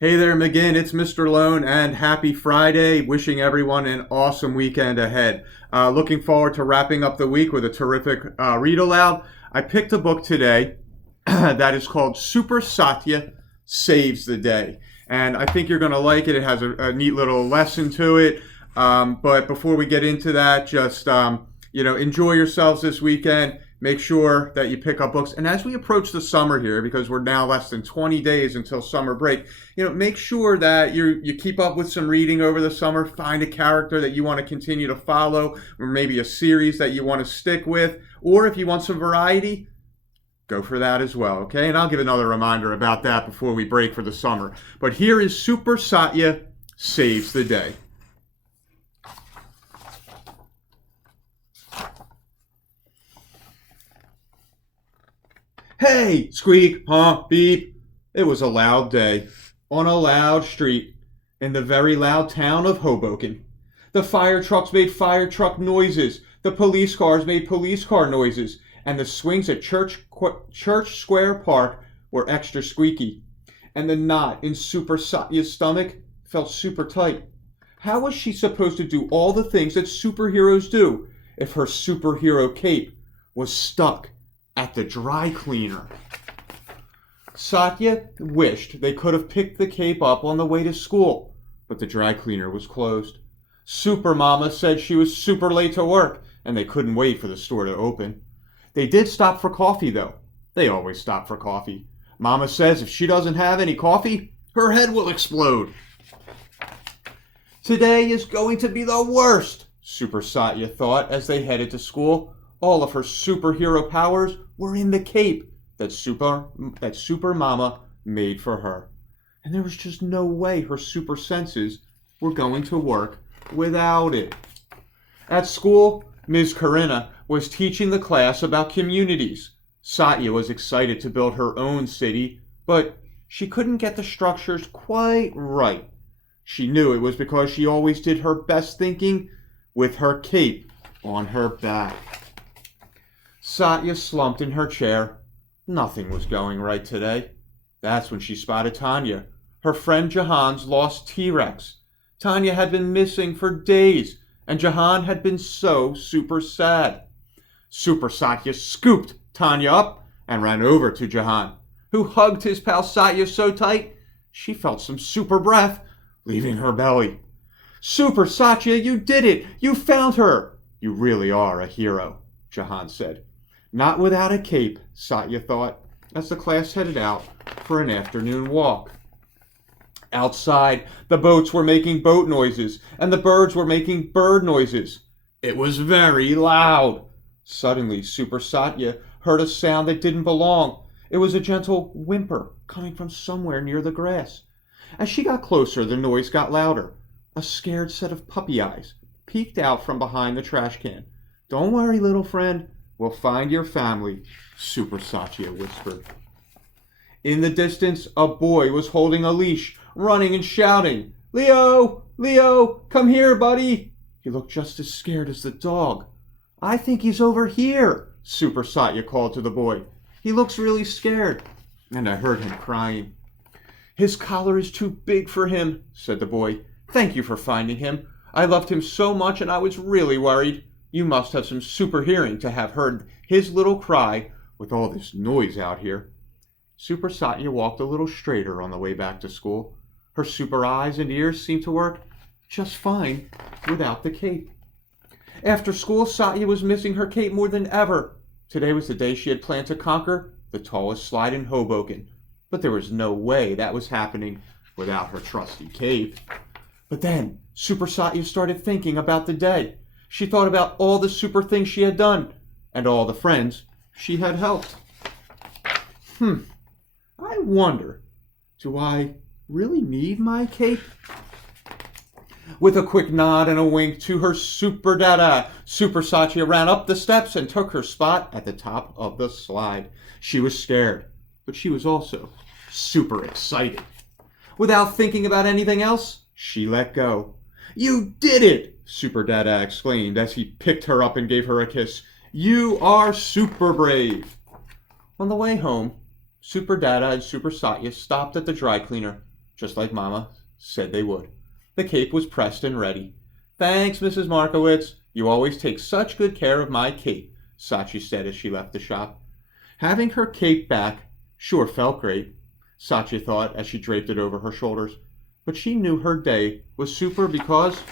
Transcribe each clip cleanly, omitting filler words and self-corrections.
Hey there, McGinn. It's Mr. Lohn, and happy Friday. Wishing everyone an awesome weekend ahead. Looking forward to wrapping up the week with a terrific read aloud. I picked a book today that is called Super Satya Saves the Day. And I think you're going to like it. It has a neat little lesson to it. But before we get into that, just enjoy yourselves this weekend. Make sure that you pick up books. And as we approach the summer here, because we're now less than 20 days until summer break, make sure that you keep up with some reading over the summer. Find a character that you want to continue to follow, or maybe a series that you want to stick with. Or if you want some variety, go for that as well, okay? And I'll give another reminder about that before we break for the summer. But here is Super Satya Saves the Day. Hey, squeak, honk, beep. It was a loud day, on a loud street, in the very loud town of Hoboken. The fire trucks made fire truck noises, the police cars made police car noises, and the swings at Church Square Park were extra squeaky. And the knot in Super Satya's stomach felt super tight. How was she supposed to do all the things that superheroes do if her superhero cape was stuck at the dry cleaner? Satya wished they could have picked the cape up on the way to school, but the dry cleaner was closed. Super Mama said she was super late to work, and they couldn't wait for the store to open. They did stop for coffee, though. They always stop for coffee. Mama says if she doesn't have any coffee, her head will explode. Today is going to be the worst, Super Satya thought as they headed to school. All of her superhero powers were in the cape that Super Mama made for her. And there was just no way her super senses were going to work without it. At school, Ms. Corinna was teaching the class about communities. Satya was excited to build her own city, but she couldn't get the structures quite right. She knew it was because she always did her best thinking with her cape on her back. Satya slumped in her chair. Nothing was going right today. That's when she spotted Tanya, her friend Jahan's lost T-Rex. Tanya had been missing for days, and Jahan had been so super sad. Super Satya scooped Tanya up and ran over to Jahan, who hugged his pal Satya so tight she felt some super breath leaving her belly. Super Satya, you did it! You found her! You really are a hero, Jahan said. Not without a cape, Satya thought, as the class headed out for an afternoon walk. Outside, the boats were making boat noises, and the birds were making bird noises. It was very loud. Suddenly, Super Satya heard a sound that didn't belong. It was a gentle whimper coming from somewhere near the grass. As she got closer, the noise got louder. A scared set of puppy eyes peeked out from behind the trash can. Don't worry, little friend. We'll find your family, Super Satya whispered. In the distance, a boy was holding a leash, running and shouting, Leo! Leo! Come here, buddy! He looked just as scared as the dog. I think he's over here, Super Satya called to the boy. He looks really scared. And I heard him crying. His collar is too big for him, said the boy. Thank you for finding him. I loved him so much and I was really worried. You must have some super hearing to have heard his little cry with all this noise out here. Super Satya walked a little straighter on the way back to school. Her super eyes and ears seemed to work just fine without the cape. After school, Satya was missing her cape more than ever. Today was the day she had planned to conquer the tallest slide in Hoboken. But there was no way that was happening without her trusty cape. But then, Super Satya started thinking about the day. She thought about all the super things she had done, and all the friends she had helped. I wonder, do I really need my cape? With a quick nod and a wink to her super dada, Super Satya ran up the steps and took her spot at the top of the slide. She was scared, but she was also super excited. Without thinking about anything else, she let go. You did it! Super Dada exclaimed as he picked her up and gave her a kiss. You are super brave. On the way home, Super Dada and Super Satya stopped at the dry cleaner. just like Mama said they would. The cape was pressed and ready. "Thanks, Mrs. Markowitz. You always take such good care of my cape," Sachi said as she left the shop. Having her cape back sure felt great, Satya thought as she draped it over her shoulders. But she knew her day was super because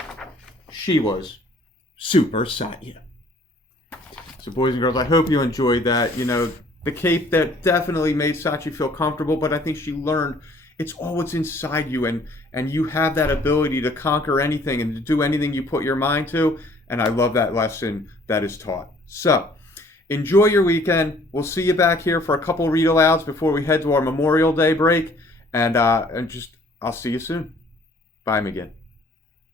she was Super Satya. So boys and girls, I hope you enjoyed that. The cape that definitely made Satya feel comfortable, but I think she learned it's all what's inside you, and you have that ability to conquer anything and to do anything you put your mind to. And I love that lesson that is taught. So enjoy your weekend. We'll see you back here for a couple read alouds before we head to our Memorial Day break. And I'll see you soon. Bye, McGinn.